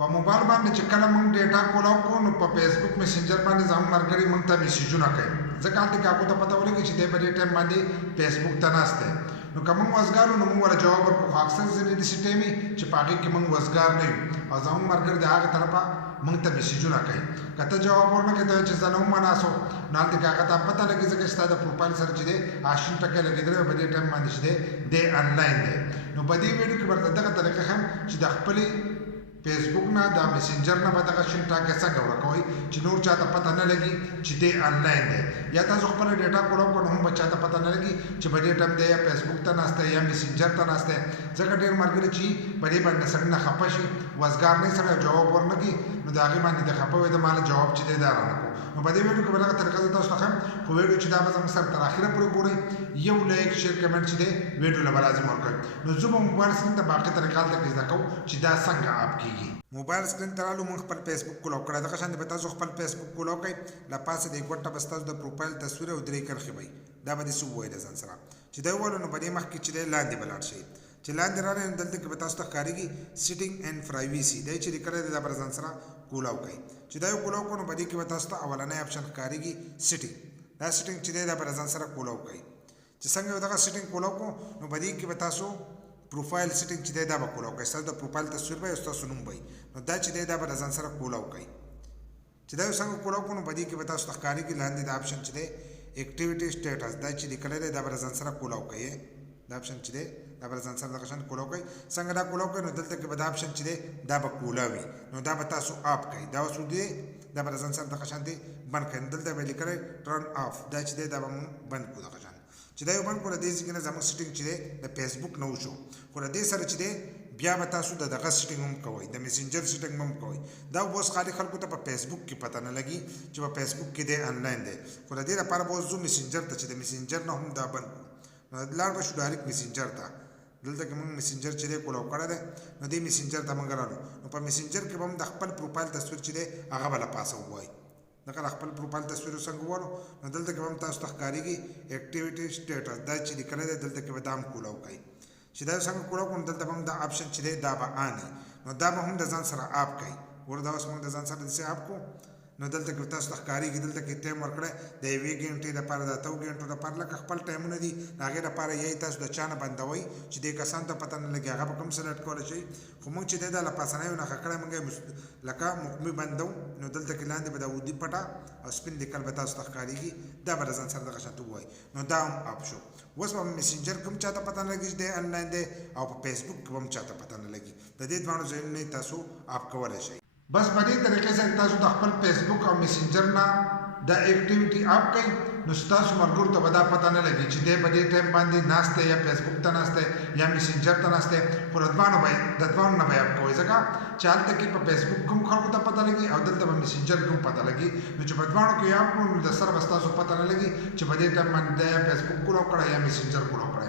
په موبایل باندې چې کله موږ ډیټا کولاو کوو نو په فیسبوک میسنجر باندې زموږ ملګري موږ ته میسیجونه کوي ځکه هلته کې هغو ته پته ولګي چې دی په دې ټایم باندې فیسبوک ته ناست دی نو که موږ وزګار نو موږ ورته جواب ورکړو خو اکثر ځینې داسې ټایم وي چې په هغې کې موږ وزګار نه یو او زموږ ملګري د هغې طرفه موږ ته میسیجونه کوي که ته جواب ورنکړې ته چې زه نه وم ناست نو هلته کې هغه ته پته لګي ځکه چې ستا د پروفایل سره چې دی آشین ټکی لګېدلی په دې ټایم باندې چې دی آنلاین دی نو په دې ویډیو کې به درته دغه طریقه ښیم چې د خپلې فیسبوک نه د میسنجر نه به دغه شین ټاکې څنګه ورکوئ چې نور چاته پته نه لګي چې دی آنلاین دی یا تاسو خپله ډیټا کولاو کړو نو هم به چاته پته نه لګي چې په دې ټایم دی یا فیسبوک ته ناست دی یا میسنجر ته ناست دی ځکه ډېر ملګري چې په دې باندې سړي نه خفه شي وزګار نه سړی جواب ورنکړي نو د هغې باندې د خفه وي د ماله جواب چې دی دا رانکړو نو په دې ویډیو کې به دغه طریقه زه تاسو ته ښیم خو ویډیو چې دا به زموږ سره تر اخره پورې ګورئ یو لایک شیر کمنټ چې دی ویډیو له به لازم ورکړئ نو زه به موبایل سکرین ته باقي طریقه هلته کې زده کوو چې دا څنګه آپ کېږي موبایل سکرین ته رالو موږ خپل فیسبوک کولاو کړی دغه شان به تاسو خپل فیسبوک کولاو کوئ له پاسه د یو ګوټه به ستاسو د پروفایل تصویر او درې کرښې به دا به داسې ووایي د ځان سره چې دا ووایلو نو په دې مخکې چې دی لاندې به لاړ شئ چې لاندې راغلی نو دلته کې به تاسو ته ښکارېږي سیټینګ اینډ پرایویسي دی چې لیکلی دی دا به ځان سره کولاو کوئ چې دا یو کولاو کړو نو په دې کې به تاسو ته اولنی اپشن ښکارېږي سیټینګ دا سیټینګ چې دی دا به ځان سره کولاو کوئ چې څنګه یو دغه سیټینګ کولاو کړو نو په دې کې به تاسو پروفایل سیټینګ چې دی دا به کولاو کوئ ستاسو د پروفایل تصویر به ستاسو نوم به نو دا چې دی دا به ځان سره کولاو کوئ چې دا یو څنګه کولاو کړو نو په دې کې به تاسو ته ښکارېږي لاندې دا اپشن چې دی اکټیویټي سټیټس دا چې لیکلی دی دا به ځان سره کولاو کوئ دا اپشن چې دی دا به ځان سره دغه شان کولاو کوئ څنګه دا کولاو کوئ نو دلته کې به دا اپشن چې دی دا به کولاوي نو دا به تاسو آپ کوئ دا اوس دی دا به ځان سره دغه شان دی بند کوئ دلته به لیکلی ټرن آف دا چې دی دا به مونږ بند کړو دغه شان چې دا یو بند کړو د دې ځای کې نه زموږ سیټینګ چې دی د فیسبوک نه وشو خو د دې سره چې دی بیا به تاسو د دغه سیټینګ هم کوئ د میسنجر سیټینګ هم کوئ دا اوس خالي خلکو ته په فیسبوک کې پته نه لګي چې په فیسبوک کې دی آنلاین دی خو د دې لپاره به اوس ځو میسنجر ته چې د میسنجر نه هم دا بند نو لاړ به شو ډایرکټ میسنجر ته دلته کې موږ میسنجر چې دی کولاو کړی دی نو دې میسنجر ته موږ رالو نو په میسنجر کې به هم د خپل پروفایل تصویر چې دی هغه به له پاسه ووایي دغه د خپل پروفایل تصویر څنګه ووالو نو دلته کې به هم تاسو ته ښکارېږي اکټیویټي سټیټس دا چې لیکلی دی دلته کې به دا هم کولاو کوئ چې دا څنګه کولاو کړو دلته به هم دا اپشن چې دی دا به آن نو دا به هم د ځان سره آپ کوئ ور دا اوس موږ د ځان سره داسې آپ کړو نو دلته کې تاسو ته ښکارېږي دلته کې ټایم ورکړی د یوې ګنټې لپاره د 8 ګنټو لپاره لکه خپل ټایمونه دي د هغې لپاره یې تاسو د چا نه بندوئ چې دې کسانو ته پته نه لګي هغه به کوم سلیکټ کولی شئ خو موږ چې دی دا له پاسنیو نښه کړی موږ لکه مقمي بندو نو دلته کې لاندې به د ودي پټه او سپین لیکل به تاسو ته ښکارېږي دا به د ځان سره دغه شانته ووایي نو دا هم آپ شو اوس به میسنجر کوم چاته پته نه لګي چې دی آنلاین دی او په فیسبوک کې به هم چاته پته نه لګي د دې دواړو ځایونو نه تاسو آپ کولی شئ بس په دې طریقې سره تاسو د خپل فیسبوک او میسنجر نه د اکټیویټي آپ کوئ نو ستاسو ملګرو ته به دا پته نه لګي چې دی په دې ټایم باندې ناست دی یا فیسبوک ته ناست دی یا میسنجر ته ناست دی خو د دواړو نه به آپ کوئ ځکه چې هلته کې په فیسبوک کوم خلکو ته پته لګي او دلته به میسنجر کې هم پته لګي نو چې په دواړو کې آپ کړو نو د سره به ستاسو پته نه لګي چې په دې ټایم باندې دی یا فیسبوک کولاو کړی یا میسنجر کولاو کړی